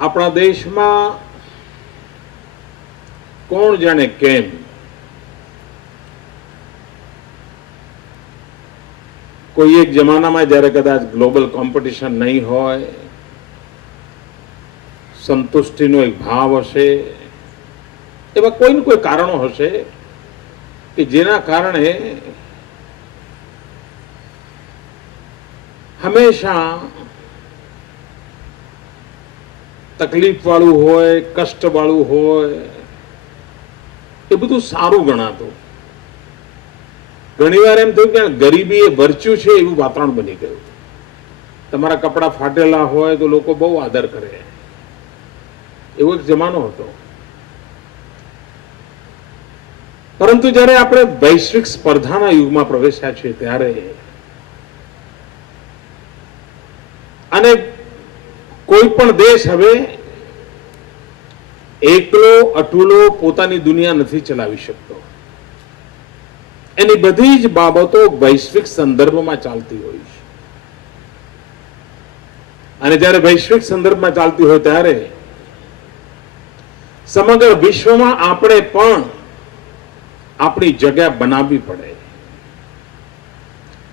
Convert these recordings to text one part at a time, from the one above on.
આપણા દેશમાં કોણ જાણે કેમ કોઈ એક જમાનામાં જ્યારે કદાચ ગ્લોબલ કોમ્પિટિશન નહીં હોય, સંતુષ્ટિનો એક ભાવ હશે, એવા કોઈને કોઈ કારણો હશે કે જેના કારણે હંમેશા તકલીફ વાળું હોય, કષ્ટ વાળું હોય, એ બધું સારું ગણાતું. ઘણીવાર એમ થયું કે ગરીબી એ વર્ચ્યુ છે એવું વાતાવરણ બની ગયું. તમારા કપડા ફાટેલા હોય તો લોકો બહુ આદર કરે, એવો એક જમાનો હતો. પરંતુ જ્યારે આપણે વૈશ્વિક સ્પર્ધાના યુગમાં પ્રવેશ્યા છીએ ત્યારે અને કોઈ પણ દેશ હવે એકલો અટુલો પોતાની દુનિયા નથી ચલાવી શકતો. એની બધી જ બાબતો વૈશ્વિક સંદર્ભમાં ચાલતી હોય છે. અને જ્યારે વૈશ્વિક સંદર્ભમાં ચાલતી હોય ત્યારે સમગ્ર વિશ્વમાં આપણે પણ આપણી જગ્યા બનાવવી પડે,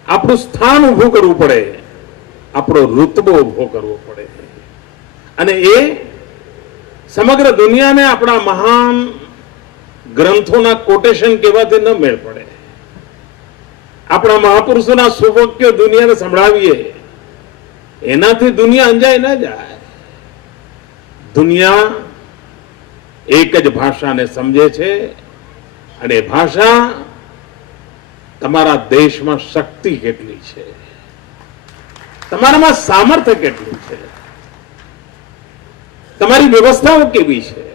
આપણું સ્થાન ઊભું કરવું પડે, આપણો રૂતબો ઊભો કરવો પડે. અને એ સમગ્ર દુનિયાને આપણા મહાન ગ્રંથોના કોટેશન કહેવાથી ન મેળ પડે. આપણા મહાપુરુષોના સુવાક્યો દુનિયાને સંભળાવીએ, એનાથી દુનિયા અંજાય ન જાય. દુનિયા એક જ ભાષાને સમજે છે અને ભાષા તમારા દેશમાં શક્તિ કેટલી છે, તમારામાં સામર્થ્ય કેટલું છે, તમારી વ્યવસ્થાઓ કેવી છે,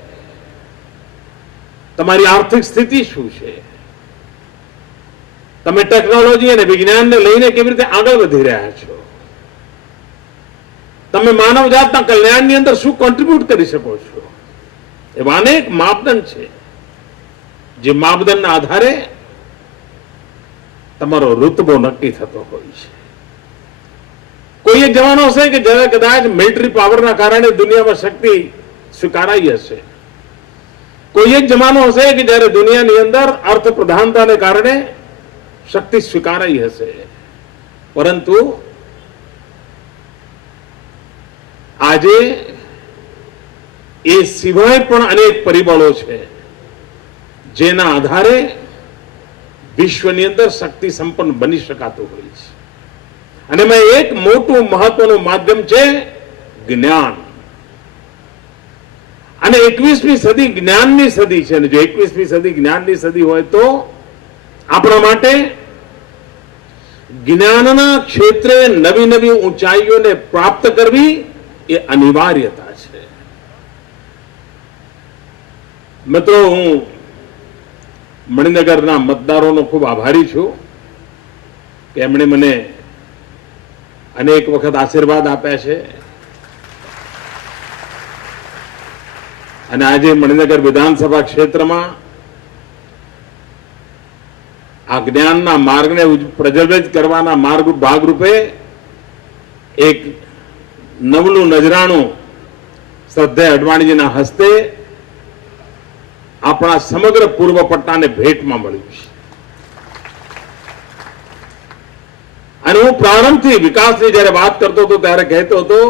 તમારી આર્થિક સ્થિતિ શું છે, તમે ટેકનોલોજી અને વિજ્ઞાનને લઈને કેવી રીતે આગળ વધી રહ્યા છો, તમે માનવજાતના કલ્યાણની અંદર શું કોન્ટ્રીબ્યુટ કરી શકો છો. એવા અનેક માપદંડ છે જે માપદંડના આધારે તમારો રૂતબો નક્કી થતો હોય છે. કોઈ એક જવાનો હશે કે જ્યારે કદાચ મિલિટરી પાવરના કારણે દુનિયામાં શક્તિ સ્વીકારાઈ હશે. કોઈ એક જમાનો હશે કે જ્યારે દુનિયાની અંદર અર્થ પ્રધાનતાને કારણે શક્તિ સ્વીકારાઈ હશે. પરંતુ આજે એ સિવાય પણ અનેક પરિબળો છે જેના આધારે વિશ્વની અંદર શક્તિ સંપન્ન બની શકાતું હોય છે. અને એમાં એક મોટું મહત્વનું માધ્યમ છે જ્ઞાન. અને 21મી સદી જ્ઞાનની સદી છે. અને જો 21મી સદી જ્ઞાનની સદી હોય તો આપણા માટે જ્ઞાનના ક્ષેત્રે નવી નવી ઊંચાઈઓને પ્રાપ્ત કરવી એ અનિવાર્યતા છે. મિત્રો, હું મણિનગરના મતદારોનો ખૂબ આભારી છું કે એમણે મને અનેક વખત આશીર્વાદ આપ્યા છે. અને આજે મણિનગર વિધાનસભા ક્ષેત્રમાં આ જ્ઞાનના માર્ગને પ્રજ્વલિત કરવાના માર્ગ ભાગરૂપે એક નવલું નજરાણું શ્રદ્ધા અડવાણીજીના હસ્તે આપણા સમગ્ર પૂર્વ પટ્ટાને ભેટમાં મળ્યું છે. અને હું પ્રારંભથી વિકાસની જ્યારે વાત કરતો હતો ત્યારે કહેતો હતો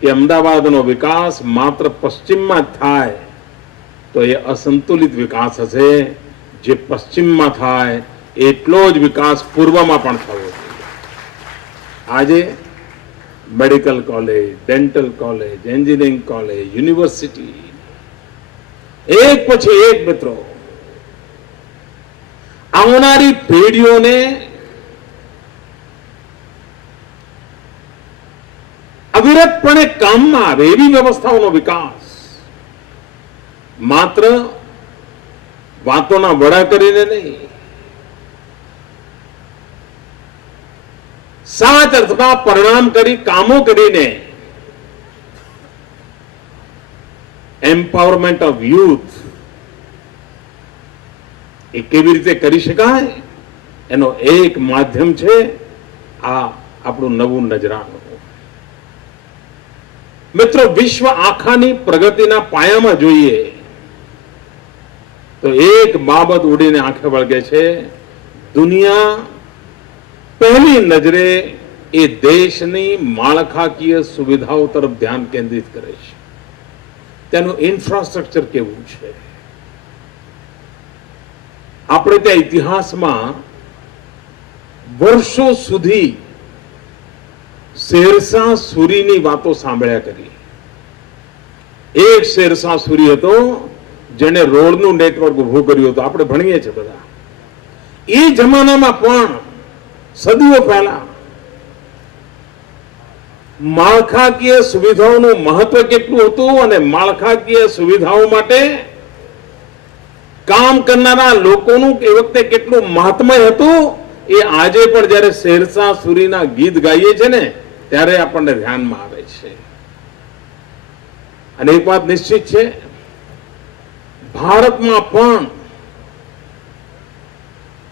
કે અમદાવાદનો વિકાસ માત્ર પશ્ચિમમાં થાય તો એ અસંતુલિત વિકાસ હશે. જે પશ્ચિમમાં થાય એટલો જ વિકાસ પૂર્વમાં પણ થવો જોઈએ. આજે medical college, dental college, engineering college, university એક પછી એક મિત્રો આવનારી પેઢીઓને અવિરતપણે કામમાં આવે એવી વ્યવસ્થાઓનો વિકાસ માત્ર વાતોના વડા કરીને નહીં, સાચ અર્થમાં પરિણામ કરી કામો કરીને એમ્પાવરમેન્ટ ઓફ યુથ એ કેવી રીતે કરી શકાય એનો એક માધ્યમ છે આ આપણું નવું નજરાણું. મિત્રો વિશ્વ આખાની પ્રગતિના પાયામાં જોઈએ તો એક બાબત ઉડીને આંખે વળગે છે. દુનિયા પહેલી નજરે એ દેશની માળખાકીય સુવિધાઓ તરફ ધ્યાન કેન્દ્રિત કરે છે. તેનું ઇન્ફ્રાસ્ટ્રક્ચર કેવું છે. આપણે ત્યાં ઇતિહાસમાં વર્ષો સુધી શેરશાહ સૂરીની વાતો સાંભળ્યા કરી. એક શેરશાહ સૂરી હતો જેને રોડનું નેટવર્ક ઉભું કર્યું હતું. આપણે ભણીએ છીએ બધા. એ જમાનામાં પણ સદીઓ પહેલા માળખાકીય સુવિધાઓનું મહત્વ કેટલું હતું અને માળખાકીય સુવિધાઓ માટે કામ કરનારા લોકોનું એ વખતે કેટલું મહાત્મય હતું એ આજે પણ જ્યારે શેરશાહ સૂરીના ગીત ગાઈએ છે ને ત્યારે આપણને ધ્યાનમાં આવે છે. અને એક વાત નિશ્ચિત છે, ભારતમાં પણ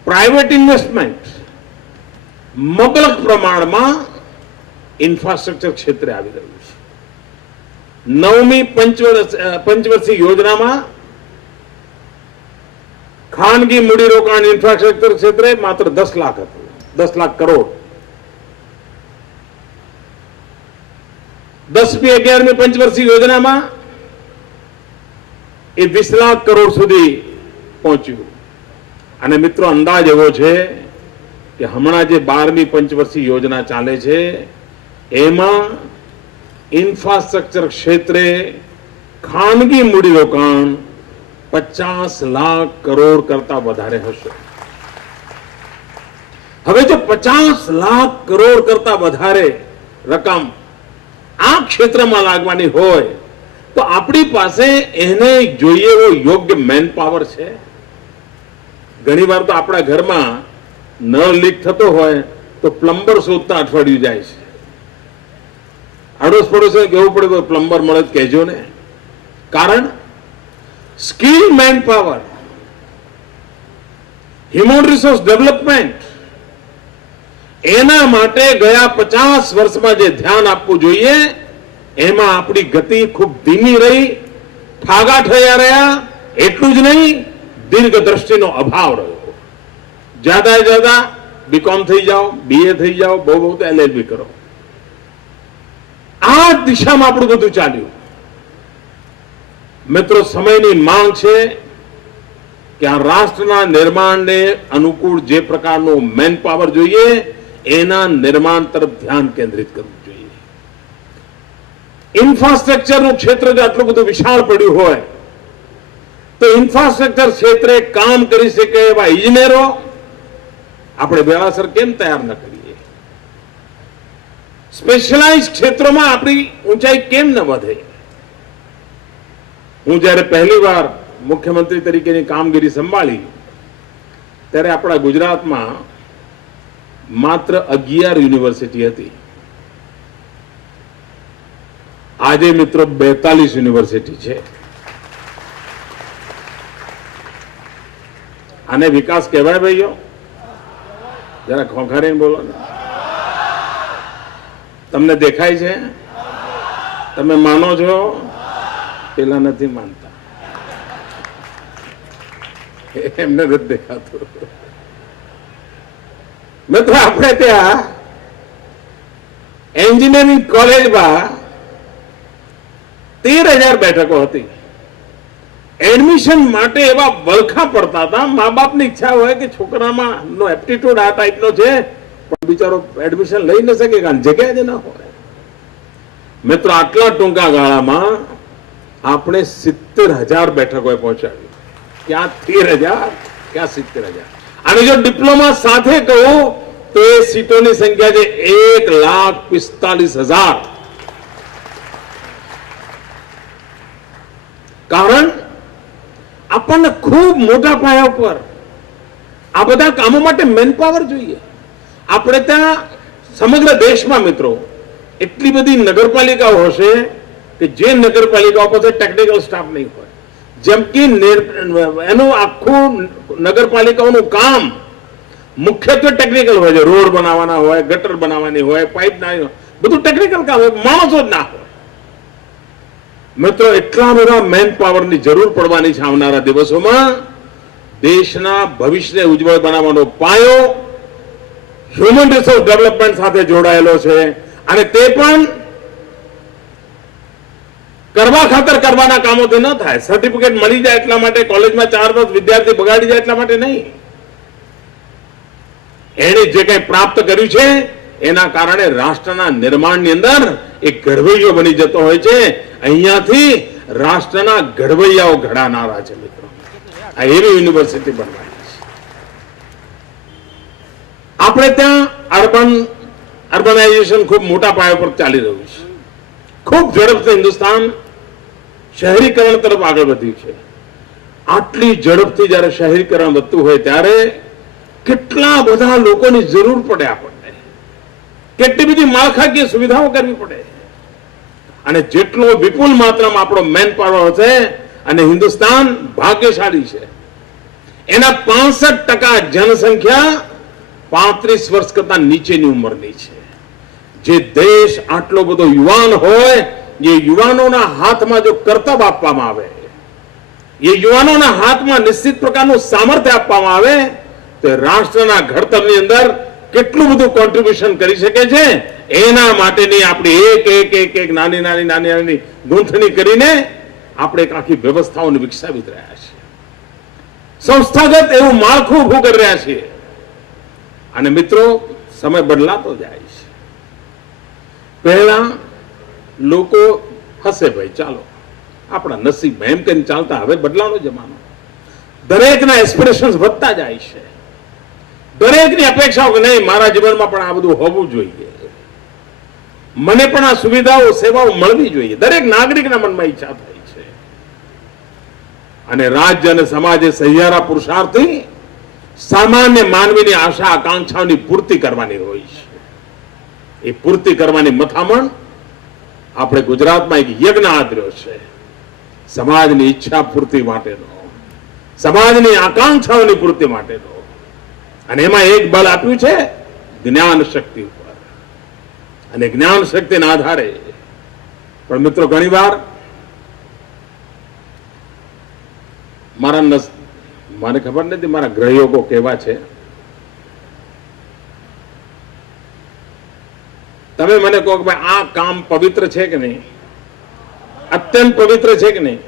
પ્રાઇવેટ ઇન્વેસ્ટમેન્ટ મબલક પ્રમાણમાં ઇન્ફ્રાસ્ટ્રક્ચર ક્ષેત્રે આવી રહ્યું છે. 9મી પંચવર્ષીય યોજનામાં ખાનગી મૂડીરોકાણ ઇન્ફ્રાસ્ટ્રક્ચર ક્ષેત્રે માત્ર 10 લાખ હતું, 10 લાખ કરોડ. 10મી 11મી પંચવર્ષીય યોજનામાં એ 20 લાખ કરોડ સુધી પહોંચ્યું. અને મિત્રો અંદાજ એવો છે કે હમણાં જે 12મી પંચવર્ષીય યોજના ચાલે છે એમાં ઇન્ફ્રાસ્ટ્રક્ચર ક્ષેત્રે ખાનગી મૂડીરોકાણ 50 લાખ કરોડ કરતા વધારે હશે. હવે જો 50 લાખ કરોડ કરતા વધારે રકમ આ ક્ષેત્રમાં લાગવાની હોય તો આપણી પાસે એને જોઈએ એવો યોગ્ય મેન પાવર છે. ઘણી વાર તો આપણા ઘરમાં નળ લીક થતો હોય તો પ્લમ્બર શોધતા અઠવાડિયું જાય છે. આડોશ પડોશને કહેવું પડે તો પ્લમ્બર મળે જ કહેજો ને. કારણ skill man power, human resource development, એના માટે ગયા 50 વર્ષમાં જે ધ્યાન આપવું જોઈએ એમાં આપણી ગતિ ખૂબ ધીમી રહી, ઠાગા થયા રહ્યા. એટલું જ નહીં, દીર્ઘ દ્રષ્ટિનો અભાવ રહ્યો. જ્યાદા બીકોમ થઈ જાઓ, બીએ થઈ જાઓ, બહુ તો એલએલબી કરો. આ દિશામાં આપણું બધું ચાલ્યું. મિત્રો સમયની માંગ છે કે આ રાષ્ટ્રના નિર્માણને અનુકૂળ જે પ્રકારનો મેન પાવર જોઈએ એના નિર્માણ તરફ ધ્યાન કેન્દ્રિત કરવું જોઈએ. ઇન્ફ્રાસ્ટ્રક્ચરનું ક્ષેત્ર જો આટલું બધું વિશાળ પડ્યું હોય તો ઇન્ફ્રાસ્ટ્રક્ચર ક્ષેત્રે કામ કરી શકે એવા ઇજનેરો આપણે વેળાસર કેમ તૈયાર ન કરીએ? સ્પેશિયલાઇઝ ક્ષેત્રોમાં આપણી ઊંચાઈ કેમ ન વધે? હું જ્યારે પહેલી વાર મુખ્યમંત્રી તરીકેની કામગીરી સંભાળી ત્યારે આપણા ગુજરાતમાં માત્ર 11 યુનિવર્સિટી હતી. આજે મિત્રો 42 યુનિવર્સિટી છે. આને વિકાસ કહેવાય ભાઈઓ? જરા ખોખારીને બોલો ને. તમને દેખાય છે? તમે માનો છો? પેલા નથી માનતા, એમને નથી દેખાતું. મિત્રો આપણે ત્યાં એન્જિનિયરિંગ કોલેજમાં 13,000 બેઠકો હતી. એડમિશન માટે એવા વલખા પડતા હતા. મા બાપની ઈચ્છા હોય કે છોકરામાં નો એપ્ટિટ્યુડ આ ટાઈપનો છે પણ બિચારો એડમિશન લઈ ન શકે કારણ જગ્યા જ ના હોય. મિત્રો આટલા ટૂંકા ગાળામાં આપણે 70,000 બેઠકોએ પહોંચાડી. ક્યાં 13,000, ક્યાં 70,000. અને જો ડિપ્લોમા સાથે કહું તો એ સીટોની સંખ્યા છે 1,45,000. કારણ આપણને ખૂબ મોટા પાયા પર આ બધા કામો માટે મેન પાવર જોઈએ. આપણે ત્યાં સમગ્ર દેશમાં મિત્રો એટલી બધી નગરપાલિકાઓ હશે કે જે નગરપાલિકાઓ પાસે ટેકનિકલ સ્ટાફ નહીં હોય. જેમ કે એનું આખું નગરપાલિકાઓનું કામ મુખ્યત્વે ટેકનિકલ હોય છે. રોડ બનાવવાના હોય, ગટર બનાવવાની હોય, પાઇપ નાખવાની, બધું ટેકનિકલ કામ હોય, માણસો જ ના હોય. મિત્રો એટલા બધા મેન પાવરની જરૂર પડવાની છે આવનારા દિવસોમાં. દેશના ભવિષ્યને ઉજ્જવળ બનાવવાનો પાયો હ્યુમન રિસોર્સ ડેવલપમેન્ટ સાથે જોડાયેલો છે અને તે પણ કરવા ખાતર કરવાના કામોથી ન થાય. સર્ટિફિકેટ મળી જાય એટલા માટે, કોલેજમાં 4 વર્ષ વિદ્યાર્થી બગાડી જાય એટલા માટે નહીં. એને જે કંઈ પ્રાપ્ત કર્યું છે એના કારણે રાષ્ટ્રના નિર્માણની અંદર એક ઘડવૈયો બની જતો હોય છે. અહીંયાથી રાષ્ટ્રના ઘડવૈયાઓ ઘડાનારા છે મિત્રો. આ એવી યુનિવર્સિટી બનવાની છે. આપણે ત્યાં અર્બનાઇઝેશન ખૂબ મોટા પાયા પર ચાલી રહ્યું છે. ખૂબ ઝડપથી હિન્દુસ્તાન શહેરીકરણ તરફ આગળ વધ્યું છે. આટલી ઝડપથી જ્યારે શહેરીકરણ વધતું હોય ત્યારે કેટલા બધા લોકોની જરૂર પડે આપણને, કેટલી બધી માળખાકીય સુવિધાઓ કરવી પડે. અને જેટલો વિપુલ માત્રામાં આપણો મેન પાવર હશે અને હિન્દુસ્તાન ભાગ્યશાળી છે. એના 65% જનસંખ્યા 35 વર્ષ કરતા નીચેની ઉંમરની છે. જે દેશ આટલો બધો યુવાન હોય, એ યુવાનોના હાથમાં જો કર્તવ્ય આપવામાં આવે, એ યુવાનોના હાથમાં નિશ્ચિત પ્રકારનું સામર્થ્ય આપવામાં આવે તો રાષ્ટ્રના ઘડતરની અંદર કેટલું બધું કોન્ટ્રીબ્યુશન કરી શકે છે. એના માટેની આપણી એક નાની ગૂંથણી કરીને આપણે એક આખી વ્યવસ્થાઓને વિકસાવી રહ્યા છીએ. સંસ્થાગત એવું માળખું ઉભું કરી રહ્યા છીએ. અને મિત્રો, સમય બદલાતો જાય છે. પહેલા લોકો હશે ભાઈ ચાલો આપણા નસીબમાં એમ કરીને ચાલતા. હવે બદલાનો જમાનો. દરેકના એસ્પિરેશન્સ વધતા જાય છે. દરેકની અપેક્ષાઓ કે નહીં મારા જીવનમાં પણ આ બધું હોવું જોઈએ, મને પણ આ સુવિધાઓ સેવાઓ મળવી જોઈએ. દરેક નાગરિકના મનમાં ઈચ્છા થાય છે. અને રાજ્ય અને સમાજે સહિયારા પુરુષાર્થથી સામાન્ય માનવીની આશા આકાંક્ષાઓની પૂર્તિ કરવાની હોય છે. એ પૂર્તિ કરવાની મથામણ આપણે ગુજરાતમાં એક યજ્ઞ આદર્યો છે. સમાજની ઈચ્છા પૂર્તિ માટેનો, સમાજની આકાંક્ષાઓની પૂર્તિ માટેનો. અને એમાં એક બળ આપ્યું છે જ્ઞાન શક્તિ ઉપર. અને જ્ઞાન શક્તિના આધારે પણ મિત્રો ઘણીવાર મને ખબર નથી મારા ગ્રહયોગો કેવા છે. તમે મને કહો કે ભાઈ આ કામ પવિત્ર છે કે નહીં, અત્યંત પવિત્ર છે કે નહીં,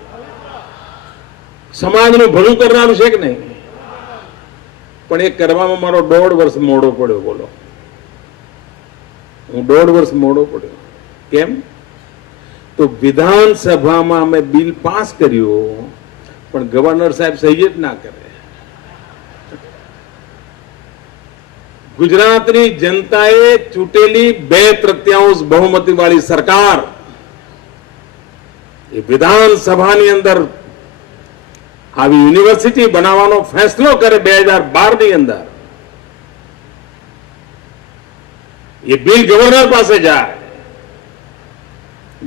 સમાજનું ભલું કરનારું છે કે નહીં, પણ એ કરવામાં મારો 1.5 વર્ષ મોડો પડ્યો. બોલો, હું 1.5 વર્ષ મોડો પડ્યો. કેમ? તો વિધાનસભામાં અમે બિલ પાસ કર્યું પણ ગવર્નર સાહેબ સહી જ ના કરે. ગુજરાતની જનતાએ ચૂંટેલી 2/3 બહુમતી વાળી સરકાર એ વિધાનસભાની અંદર આવી યુનિવર્સિટી બનાવવાનો ફેસલો કરે 2012 ની અંદર. એ બિલ ગવર્નર પાસે જાય,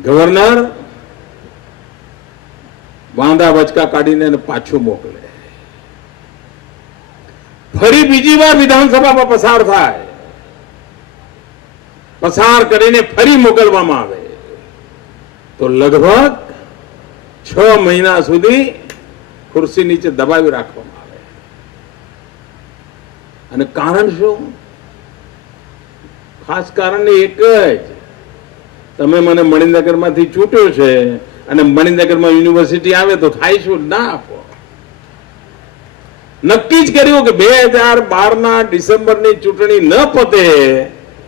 ગવર્નર વાંધા વચકા કાઢીને પાછું મોકલે. ફરી બીજી વાર વિધાનસભામાં પસાર થાય, પસાર કરીને ફરી મોકલવામાં આવે તો લગભગ 6 મહિના સુધી ખુરશી નીચે દબાવી રાખવામાં આવે. અને કારણ શું? ખાસ કારણ એક જ, તમે મને મણિનગરમાંથી ચૂંટ્યો છે અને મણિનગરમાં યુનિવર્સિટી આવે તો થાય શું? ના આપો. નક્કી જ કર્યું કે 2012 ડિસેમ્બરની ચૂંટણી ન પતે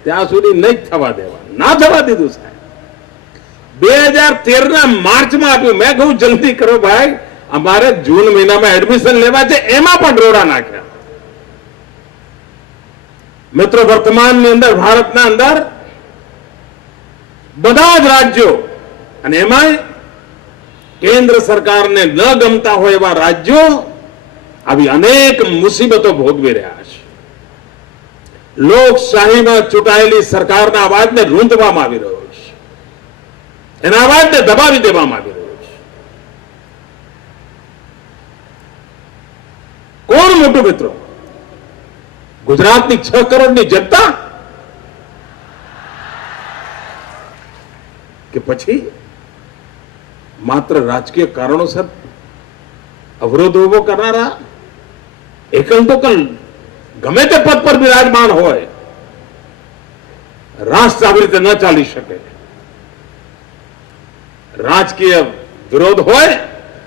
ત્યાં સુધી નહીં થવા દેવા. ના થવા દીધું સાહેબ. 2013 માર્ચમાં આપ્યું. મેં કહ્યું જલ્દી કરો ભાઈ, અમારે જૂન મહિનામાં એડમિશન લેવા છે. એમાં પણ રોડા નાખ્યા. મિત્રો, વર્તમાનની અંદર ભારતના અંદર બધા જ રાજ્યો અને એમાં કેન્દ્ર સરકારને ન ગમતા હોય એવા રાજ્યો આવી અનેક મુસીબતો ભોગવી રહ્યા છે. લોકશાહીમાં ચૂંટાયેલી સરકારના અવાજને રૂંધવામાં આવી રહ્યો છે, એના અવાજને દબાવી દેવામાં આવી રહ્યો છે. કોણ મોટું મિત્રો? ગુજરાતની 6 કરોડની જનતા કે પછી માત્ર રાજકીય કારણોસર અવરોધ ઉભો કરનારા એકલ દોકલ ગમે તે પદ પર બિરાજમાન હોય, રાષ્ટ્ર આવી રીતે ન ચાલી શકે. રાજકીય વિરોધ હોય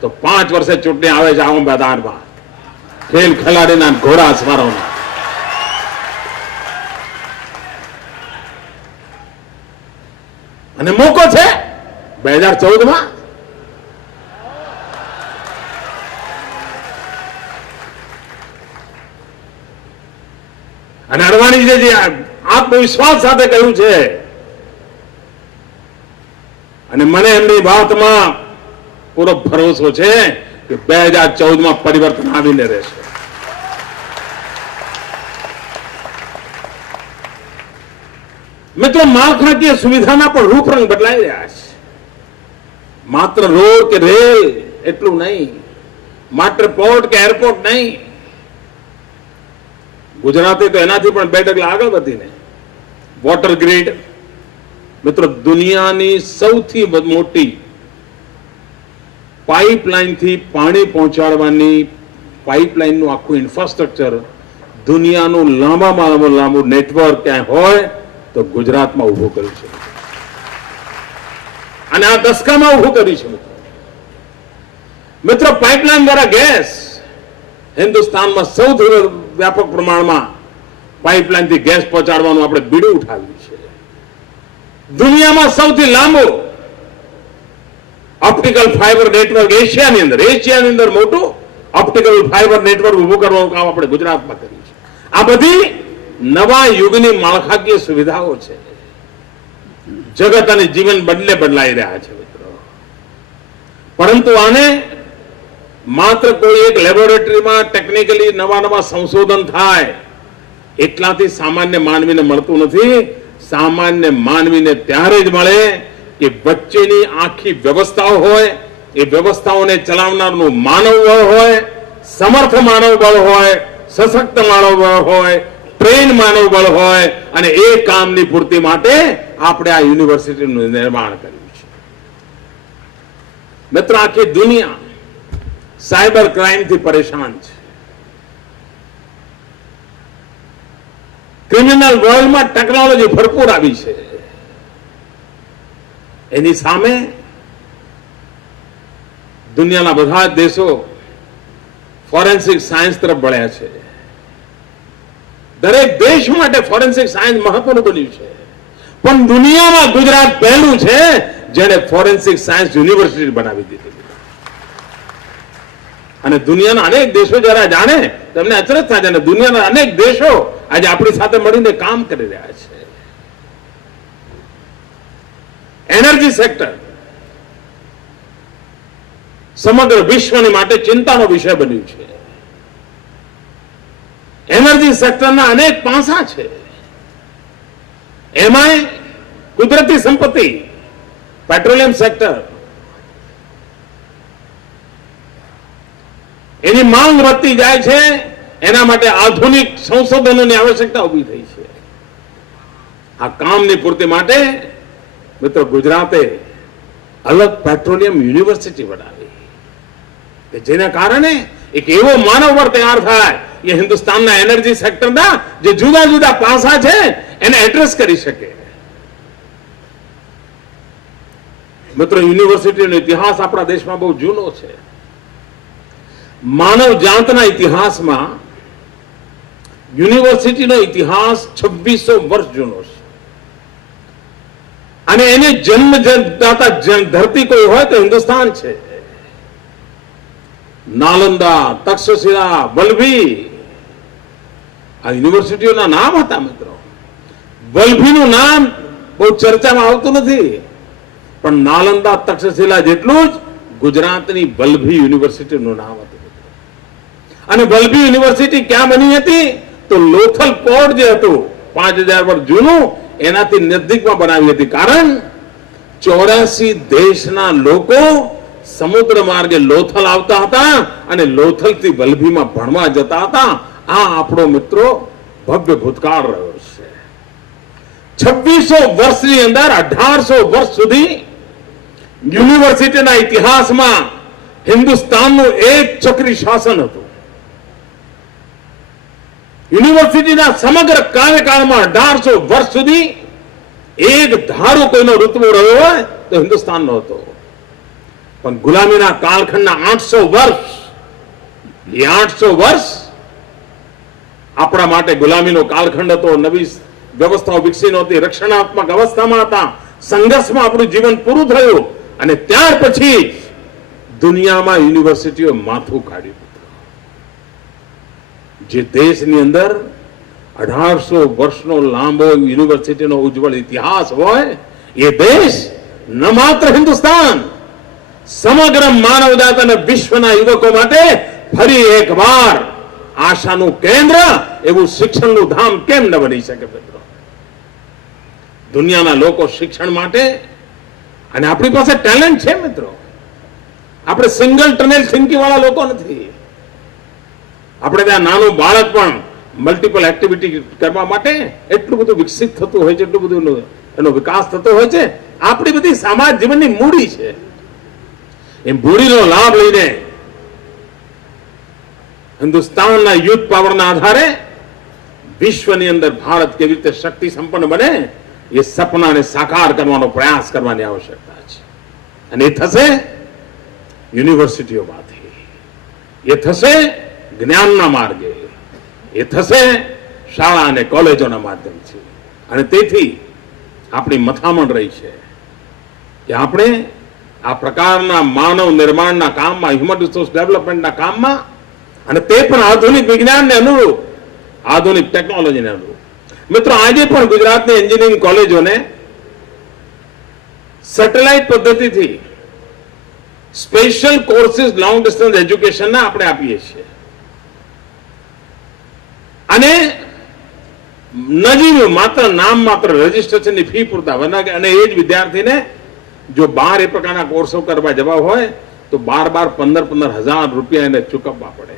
તો 5 વર્ષે ચૂંટણી આવે છે આવા મેદાનમાં, ખેલ ખેલાડીના ઘોડા અસવારોના. અને મોકો છે 2014માં અને અડવાણી જે આત્મવિશ્વાસ સાથે કહ્યું છે, અને મને એમની વાતમાં પૂરો ભરોસો છે કે 2014માં પરિવર્તન આવીને રહેશે. મિત્રો, માળખાકીય સુવિધાના પણ રૂપરંગ બદલાઈ રહ્યા છે. માત્ર રોડ કે રેલ એટલું નહીં, માત્ર પોર્ટ કે એરપોર્ટ નહીં. ગુજરાતે તો એનાથી પણ 2 ડગલા આગળ વધીને વોટર ગ્રીડ, મિત્રો દુનિયાની સૌથી મોટી પાઇપલાઇનથી પાણી પહોંચાડવાની પાઇપલાઇનનું આખું ઇન્ફ્રાસ્ટ્રક્ચર, દુનિયાનું લાંબામાં લાંબુ નેટવર્ક ક્યાંય હોય તો ગુજરાતમાં ઉભું કર્યું છે. અને આ દસકામાં ઉભું કર્યું છે. મિત્રો, પાઇપલાઇન દ્વારા ગેસ હિન્દુસ્તાનમાં સૌથી વ્યાપક પ્રમાણમાં પાઇપલાઇનથી ગેસ પહોંચાડવાનું આપણે બીડું ઉઠાવ્યું છે. દુનિયામાં સૌથી લાંબુ ઓપ્ટિકલ ફાઈબર નેટવર્ક એશિયાની અંદર મોટું ઓપ્ટિકલ ફાઈબર નેટવર્ક ઉભું કરવાનું કામ આપણે ગુજરાતમાં કર્યું છે. આ બધી નવા યુગની માળખાકીય સુવિધાઓ છે. જગત અને જીવન બદલાઈ રહ્યા છે મિત્રો. પરંતુ આને માત્ર કોઈ એક લેબોરેટરીમાં ટેકનિકલી નવા સંશોધન થાય એટલાથી સામાન્ય માનવીને મળતું નથી. સામાન્ય માનવીને ત્યારે જ મળે કે વચ્ચેની આખી વ્યવસ્થાઓ હોય, એ વ્યવસ્થાઓને ચલાવનારનું માનવ બળ હોય, સમર્થ માનવ બળ હોય, સશક્ત માનવ બળ હોય, ટ્રેન માનવ બળ હોય. અને એ કામની પૂર્તિ માટે આપણે આ યુનિવર્સિટીનું નિર્માણ કર્યું છે. મિત્ર, આખી દુનિયા સાયબર ક્રાઇમથી પરેશાન છે. ક્રિમિનલ વર્લ્ડમાં ટેકનોલોજી ભરપૂર આવી છે. એની સામે દુનિયાના બધા જ દેશો ફોરેન્સિક સાયન્સ તરફ વળ્યા છે. દરેક દેશ માટે ફોરેન્સિક સાયન્સ મહત્વનું બન્યું છે. પણ દુનિયામાં ગુજરાત પહેલું છે જેણે ફોરેન્સિક સાયન્સ યુનિવર્સિટી બનાવી દીધી. અને દુનિયાના અનેક દેશો જરા જાણે તેમને અચરજ થાય છે. અને દુનિયાના અનેક દેશો આજે આપણી સાથે મળીને કામ કરી રહ્યા છે. એનર્જી સેક્ટર સમગ્ર વિશ્વની માટે ચિંતાનો વિષય બન્યું છે. એનર્જી સેક્ટરના અનેક પાસા છે. એમાંય કુદરતી સંપત્તિ, પેટ્રોલિયમ સેક્ટર, એની માંગ વધતી જાય છે. એના માટે આધુનિક સંશોધનોની આવશ્યકતા ઉભી થઈ છે. આ કામની પૂર્તિ માટે મિત્રો ગુજરાતે અલગ પેટ્રોલિયમ યુનિવર્સિટી બનાવી કે જેના કારણે એક એવો માનવ બળ તૈયાર થાય એ હિન્દુસ્તાનના એનર્જી સેક્ટરના જે જુદા જુદા પાસા છે એને એડ્રેસ કરી શકે. મિત્રો, યુનિવર્સિટીનો ઇતિહાસ આપણા દેશમાં બહુ જૂનો છે. માનવ જાતના ઇતિહાસમાં યુનિવર્સિટીનો ઇતિહાસ 2600 વર્ષ જૂનો છે. અને એને જન્મદાતા ધરતી કોઈ હોય તો હિન્દુસ્તાન છે. નાલંદા, તક્ષશિલા, વલ્લભી આ યુનિવર્સિટીઓના નામ હતા. મિત્રો, વલ્લભીનું નામ બહુ ચર્ચામાં આવતું નથી, પણ નાલંદા, તક્ષશિલા જેટલું જ ગુજરાતની વલ્લભી યુનિવર્સિટીનું નામ હતું. અને વલ્લભી યુનિવર્સિટી ક્યાં બની હતી તો લોથલ પોર્ટ જે હતું 5000 વર્ષ જૂનું એનાથી નજીકમાં બનાવી હતી. કારણ 84 દેશના લોકો સમુદ્ર માર્ગે લોથલ આવતા હતા અને લોથલથી વલ્લભીમાં ભણવા જતા હતા. આ આપણો મિત્રો ભવ્ય ભૂતકાળ રહ્યો છે. 2600 વર્ષની અંદર 1800 વર્ષ સુધી યુનિવર્સિટીના ઇતિહાસમાં હિન્દુસ્તાનનું એક ચક્રી શાસન હતું. યુનિવર્સિટીના સમગ્ર કાર્યકાળમાં 1800 વર્ષ સુધી એક ધારો કોઈનો ઋતબો રહ્યો હોય તો હિન્દુસ્તાનનો હતો. પણ ગુલામીના કાળખંડના 800 વર્ષ, એ 800 વર્ષ આપણા માટે ગુલામીનો કાળખંડ હતો. નવી વ્યવસ્થાઓ વિકસી નહોતી, રક્ષણાત્મક અવસ્થામાં હતા, સંઘર્ષમાં આપણું જીવન પૂરું થયું અને ત્યાર પછી દુનિયામાં યુનિવર્સિટીઓ માથું કાઢ્યું. જે દેશની અંદર 1800 વર્ષનો લાંબો યુનિવર્સિટીનો ઉજ્જવળ ઇતિહાસ હોય, એ દેશ ન માત્ર હિન્દુસ્તાન, સમગ્ર માનવજાત અને વિશ્વના યુવકો માટે ફરી એકવાર આશાનું કેન્દ્ર એવું શિક્ષણનું ધામ કેમ ન બની શકે મિત્રો? દુનિયાના લોકો શિક્ષણ માટે, અને આપણી પાસે ટેલેન્ટ છે મિત્રો. આપણે સિંગલ ટનલ થિંકિંગ વાળા લોકો નથી. આપણે ત્યાં નાનું બાળક પણ મલ્ટિપલ એક્ટિવિટી કરવા માટે એટલું બધું વિકસિત થતું હોય છે, એટલું બધું એનો વિકાસ થતો હોય છે. આપણી બધી સમાજ જીવનની મૂડી છે. એ મૂડીનો લાભ લઈને હિન્દુસ્તાનના યુથ પાવરના આધારે વિશ્વની અંદર ભારત કેવી રીતે શક્તિ સંપન્ન બને, એ સપનાને સાકાર કરવાનો પ્રયાસ કરવાની આવશ્યકતા છે. અને એ થશે યુનિવર્સિટીઓમાંથી, એ થશે જ્ઞાનના માર્ગે, એ થશે શાળા અને કોલેજોના માધ્યમથી. અને તેથી આપણી મથામણ રહી છે કે આપણે આ પ્રકારના માનવ નિર્માણના કામમાં, હ્યુમન રિસોર્સ ડેવલપમેન્ટના કામમાં, અને તે પણ આધુનિક વિજ્ઞાનને અનુરૂપ, આધુનિક ટેકનોલોજીને અનુરૂપ. મિત્રો, આજે પણ ગુજરાતની એન્જિનિયરિંગ કોલેજોને સેટેલાઇટ પદ્ધતિથી સ્પેશિયલ કોર્સિસ લોંગ ડિસ્ટન્સ એજ્યુકેશનના આપણે આપીએ છીએ. અને નજીવું માત્ર નામ માત્ર રજીસ્ટ્રેશનની ફી પૂરતા, અને એ જ વિદ્યાર્થીને જો 12 એ પ્રકારના કોર્સો કરવા જવા હોય તો 15,000 રૂપિયા એને ચૂકવવા પડે.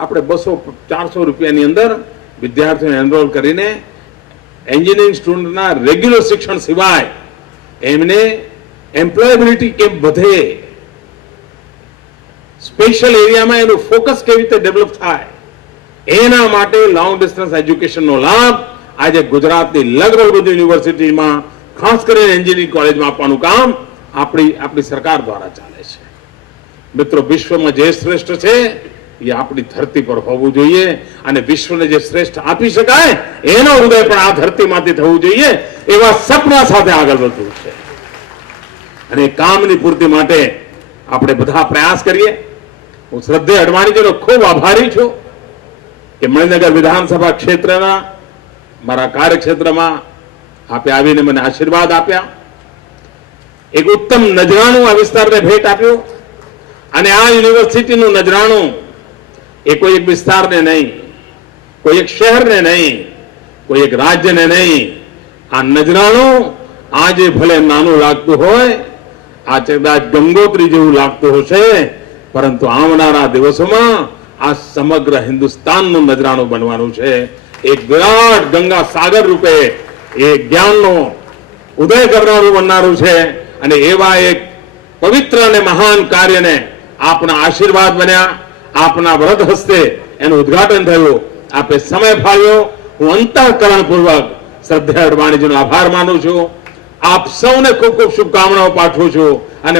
આપણે 200-400 રૂપિયાની અંદર વિદ્યાર્થીઓને એનરોલ કરીને એન્જિનિયરિંગ સ્ટુડન્ટના રેગ્યુલર શિક્ષણ સિવાય એમને એમ્પ્લોયેબિલિટી કેમ વધે, સ્પેશિયલ એરિયામાં એનું ફોકસ કેવી રીતે ડેવલપ થાય, એના માટે લોંગ ડિસ્ટન્સ એજ્યુકેશનનો લાભ આજે ગુજરાતની લગભગ બધી યુનિવર્સિટીમાં, ખાસ કરીને એન્જિનિયરિંગ કોલેજમાં આપવાનું કામ આપણી સરકાર દ્વારા ચાલે છે. મિત્રો, વિશ્વમાં જે શ્રેષ્ઠ છે એ આપણી ધરતી પર હોવું જોઈએ, અને વિશ્વને જે શ્રેષ્ઠ આપી શકાય એનો હૃદય પણ આ ધરતીમાંથી થવું જોઈએ. એવા સપના સાથે આગળ વધવું છે, અને કામની પૂર્તિ માટે આપણે બધા પ્રયાસ કરીએ. હું શ્રદ્ધેય અડવાણીજીનો ખૂબ આભારી છું કે મણિનગર વિધાનસભા ક્ષેત્રના મારા કાર્યક્ષેત્રમાં આપે આવીને મને આશીર્વાદ આપ્યા. એક ઉત્તમ નજરાણું આ વિસ્તારને ભેટ આપ્યું. અને આ યુનિવર્સિટીનું નજરાણું એ કોઈ એક વિસ્તારને નહીં, કોઈ એક શહેરને નહીં, કોઈ એક રાજ્યને નહીં, આ નજરાણું આજે ભલે નાનું લાગતું હોય, આ કદાચ ગંગોત્રી જેવું લાગતું હશે, પરંતુ આવનારા દિવસોમાં આ સમગ્ર હિન્દુસ્તાનનું નજરાણું બનવાનું છે. એક વિરાટ ગંગા સાગર રૂપે એ જ્ઞાનનો ઉદય કરનારું બનનારું છે. અને એવા એક પવિત્ર અને મહાન કાર્યને આપના આશીર્વાદ બન્યા, આપના વ્રત હસ્તે એનું ઉદ્ઘાટન થયું. આપે સમય ફાળવ્યો. હું અંતઃકરણપૂર્વક શ્રદ્ધેય અડવાણીજીનો આભાર માનું છું. આપ સૌને ખૂબ ખૂબ શુભકામનાઓ પાઠવું છું. અને